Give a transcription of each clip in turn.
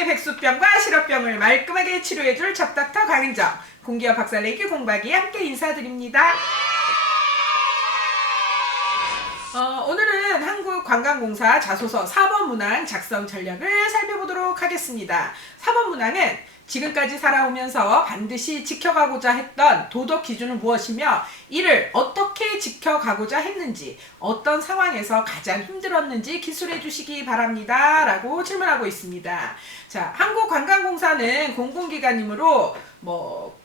여러분의 백수병과 실업병을 말끔하게 치료해줄 첩닥터 강은정, 공기업 박살내기 공박이 함께 인사드립니다. 오늘은 한국관광공사 자소서 4번 문항 작성 전략을 살펴보도록 하겠습니다. 4번 문항은 지금까지 살아오면서 반드시 지켜가고자 했던 도덕 기준은 무엇이며 이를 어떻게 지켜가고자 했는지, 어떤 상황에서 가장 힘들었는지 기술해 주시기 바랍니다. 라고 질문하고 있습니다. 자, 한국관광공사는 공공기관이므로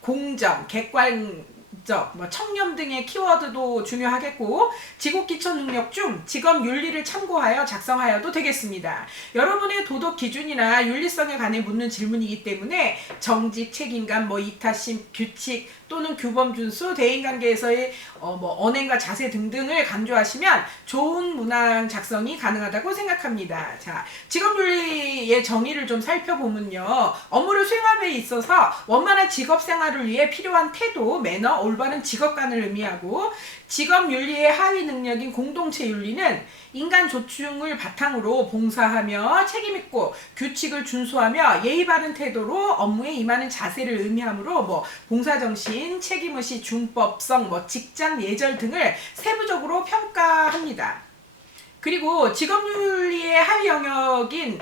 공정, 객관적, 청렴 등의 키워드도 중요하겠고 지국기초 능력 중 직업윤리를 참고하여 작성하여도 되겠습니다. 여러분의 도덕 기준이나 윤리성에 관해 묻는 질문이기 때문에 정직, 책임감, 이타심, 규칙 또는 규범 준수, 대인관계에서의 언행과 자세 등등을 강조하시면 좋은 문항 작성이 가능하다고 생각합니다. 자, 직업윤리의 정의를 좀 살펴보면요. 업무를 수행함에 있어서 원만한 직업생활을 위해 필요한 태도, 매너, 올바른 직업관을 의미하고 직업윤리의 하위 능력인 공동체윤리는 인간 조충을 바탕으로 봉사하며 책임있고 규칙을 준수하며 예의 바른 태도로 업무에 임하는 자세를 의미하므로 봉사정신, 책임의식, 준법성, 직장 예절 등을 세부적으로 평가합니다. 그리고 직업윤리의 하위 영역인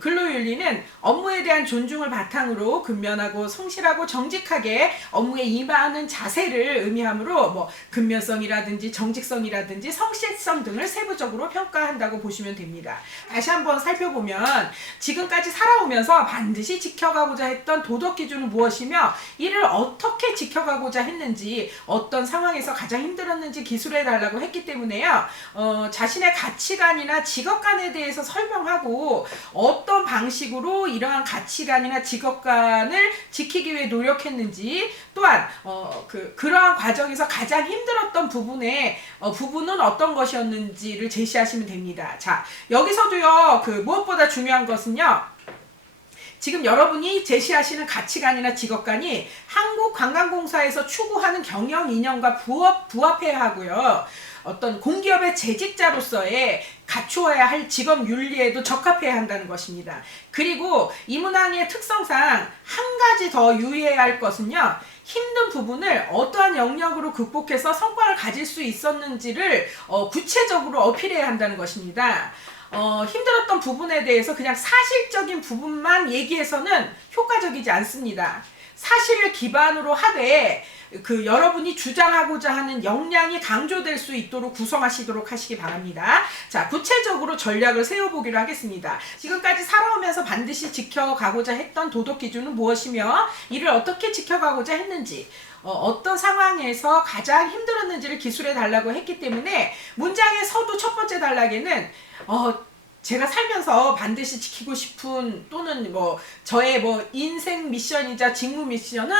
근로윤리는 업무에 대한 존중을 바탕으로 근면하고 성실하고 정직하게 업무에 임하는 자세를 의미하므로 근면성이라든지 정직성이라든지 성실성 등을 세부적으로 평가한다고 보시면 됩니다. 다시 한번 살펴보면 지금까지 살아오면서 반드시 지켜가고자 했던 도덕 기준은 무엇이며 이를 어떻게 지켜가고자 했는지, 어떤 상황에서 가장 힘들었는지 기술해 달라고 했기 때문에요. 자신의 가치관이나 직업관에 대해서 설명하고 어떤 방식으로 이러한 가치관이나 직업관을 지키기 위해 노력했는지, 또한 그러한 과정에서 가장 힘들었던 부분은 어떤 것이었는지를 제시하시면 됩니다. 자, 여기서도요, 무엇보다 중요한 것은요, 지금 여러분이 제시하시는 가치관이나 직업관이 한국관광공사에서 추구하는 경영 이념과 부합해야 하고요. 어떤 공기업의 재직자로서의 갖추어야 할 직업 윤리에도 적합해야 한다는 것입니다. 그리고 이 문항의 특성상 한 가지 더 유의해야 할 것은요, 힘든 부분을 어떠한 영역으로 극복해서 성과를 가질 수 있었는지를 구체적으로 어필해야 한다는 것입니다. 힘들었던 부분에 대해서 그냥 사실적인 부분만 얘기해서는 효과적이지 않습니다. 사실을 기반으로 하되 여러분이 주장하고자 하는 역량이 강조될 수 있도록 구성하시도록 하시기 바랍니다. 자, 구체적으로 전략을 세워보기로 하겠습니다. 지금까지 살아오면서 반드시 지켜가고자 했던 도덕 기준은 무엇이며 이를 어떻게 지켜가고자 했는지, 어떤 상황에서 가장 힘들었는지를 기술해 달라고 했기 때문에 문장의 서두 첫 번째 단락에는 제가 살면서 반드시 지키고 싶은 또는 저의 인생 미션이자 직무 미션은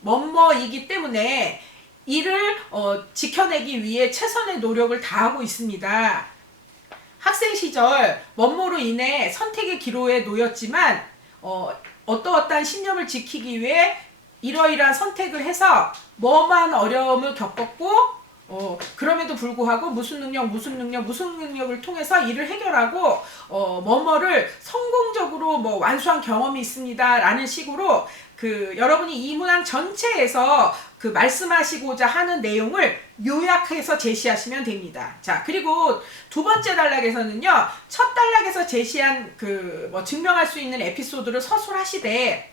뭐이기 때문에 이를 지켜내기 위해 최선의 노력을 다하고 있습니다. 학생 시절 뭐로 인해 선택의 기로에 놓였지만 어떠한 신념을 지키기 위해 이러이러한 선택을 해서 뭐만 어려움을 겪었고 그럼에도 불구하고 무슨 능력을 통해서 이를 해결하고 뭐를 성공적으로 완수한 경험이 있습니다 라는 식으로 여러분이 이 문항 전체에서 말씀하시고자 하는 내용을 요약해서 제시하시면 됩니다. 자, 그리고 두 번째 단락에서는요, 첫 단락에서 제시한 증명할 수 있는 에피소드를 서술하시되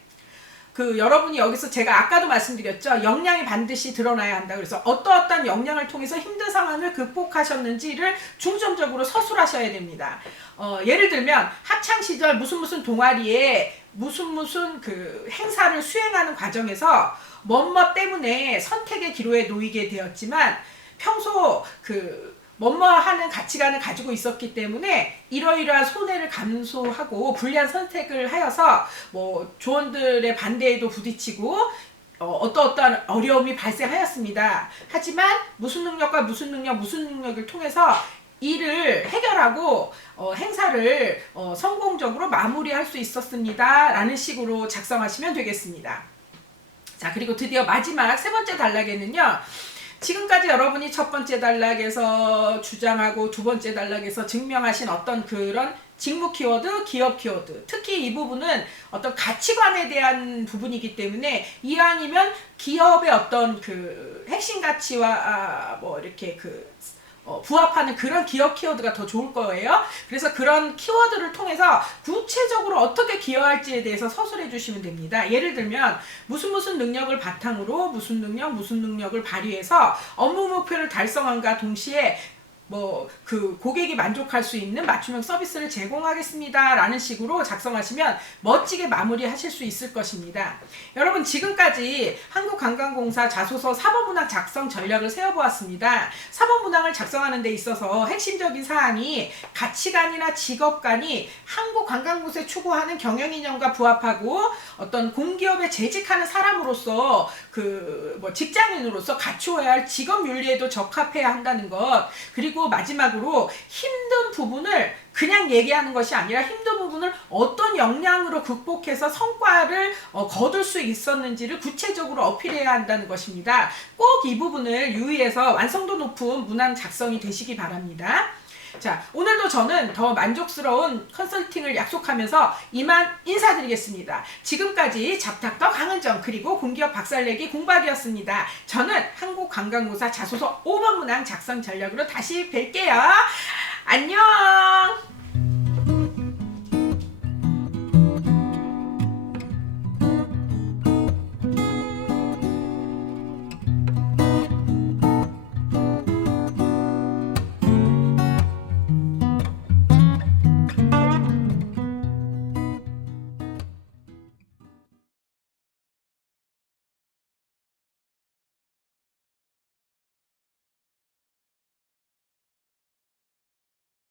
여러분이 여기서 제가 아까도 말씀드렸죠. 역량이 반드시 드러나야 한다. 그래서 어떠한 역량을 통해서 힘든 상황을 극복하셨는지를 중점적으로 서술하셔야 됩니다. 예를 들면 학창시절 무슨 동아리에 무슨 행사를 수행하는 과정에서 때문에 선택의 기로에 놓이게 되었지만 평소 하는 가치관을 가지고 있었기 때문에 이러이러한 손해를 감수하고 불리한 선택을 하여서 조언들의 반대에도 부딪히고 어떠한 어려움이 발생하였습니다. 하지만 무슨 능력을 통해서 이를 해결하고 행사를 성공적으로 마무리할 수 있었습니다 라는 식으로 작성하시면 되겠습니다. 자, 그리고 드디어 마지막 세 번째 단락에는요, 지금까지 여러분이 첫 번째 단락에서 주장하고 두 번째 단락에서 증명하신 어떤 그런 직무 키워드, 기업 키워드, 특히 이 부분은 어떤 가치관에 대한 부분이기 때문에 이왕이면 기업의 어떤 그 핵심 가치와 뭐 이렇게 부합하는 그런 기업 키워드가 더 좋을 거예요. 그래서 그런 키워드를 통해서 구체적으로 어떻게 기여할지에 대해서 서술해 주시면 됩니다. 예를 들면 무슨 능력을 바탕으로 무슨 능력을 발휘해서 업무 목표를 달성함과 동시에 그 고객이 만족할 수 있는 맞춤형 서비스를 제공하겠습니다 라는 식으로 작성하시면 멋지게 마무리하실 수 있을 것입니다. 여러분, 지금까지 한국관광공사 자소서 사법문항 작성 전략을 세워보았습니다. 사법문항을 작성하는 데 있어서 핵심적인 사항이 가치관이나 직업관이 한국관광공사에 추구하는 경영이념과 부합하고 어떤 공기업에 재직하는 사람으로서 직장인으로서 갖추어야 할 직업 윤리에도 적합해야 한다는 것, 그리고 마지막으로 힘든 부분을 그냥 얘기하는 것이 아니라 힘든 부분을 어떤 역량으로 극복해서 성과를 거둘 수 있었는지를 구체적으로 어필해야 한다는 것입니다. 꼭 이 부분을 유의해서 완성도 높은 문항 작성이 되시기 바랍니다. 자, 오늘도 저는 더 만족스러운 컨설팅을 약속하면서 이만 인사드리겠습니다. 지금까지 잡닥터 강은정 그리고 공기업 박살내기 공박이었습니다. 저는 한국관광공사 자소서 5번 문항 작성 전략으로 다시 뵐게요. 안녕.